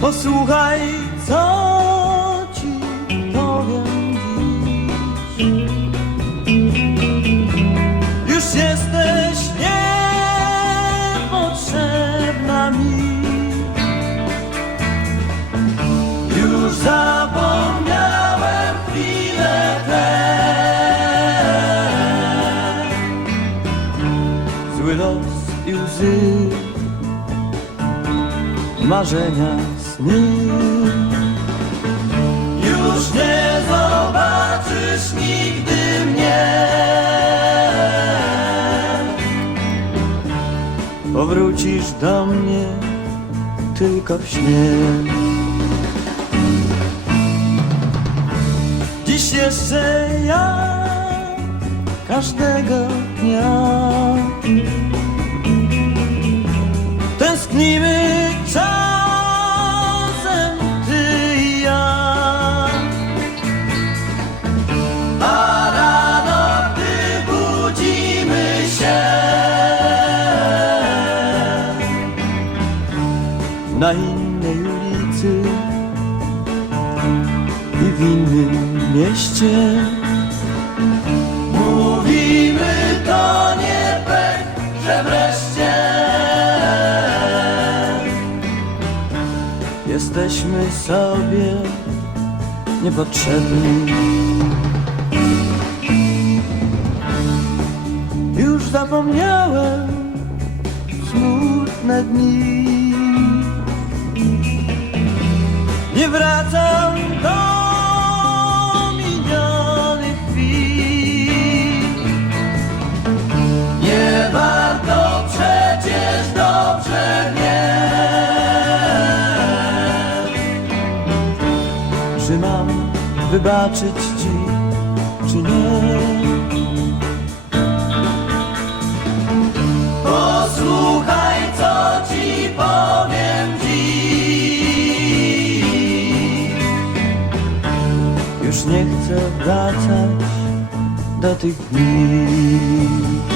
Posłuchaj, co łzy marzenia sny. Już nie zobaczysz nigdy mnie. Powrócisz do mnie tylko w śnie. Dziś jeszcze ja każdego dnia Tęsknimy czasem ty i ja. A rano gdy budzimy się Na innej ulicy I w innym mieście. Mówimy to nie pech, że wreszcie Jesteśmy sobie niepotrzebni. Już zapomniałem smutne dni. Nie wracam Czy mam wybaczyć ci, czy nie? Posłuchaj, co ci powiem dziś. Już nie chcę wracać do tych dni